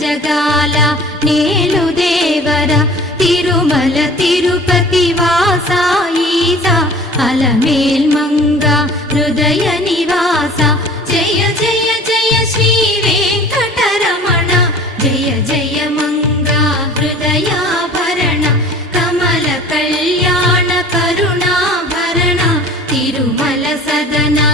జగాల నేలు దేవర తిరుమల తిరుపతి వాసా ఈసా అలమేల్ మంగ హృదయ నివాస జయ జయ జయ శ్రీ వెంకటరమణ జయ జయ మంగ హృదయాభరణ కమల కళ్యాణ కరుణాభరణ తిరుమల సదనా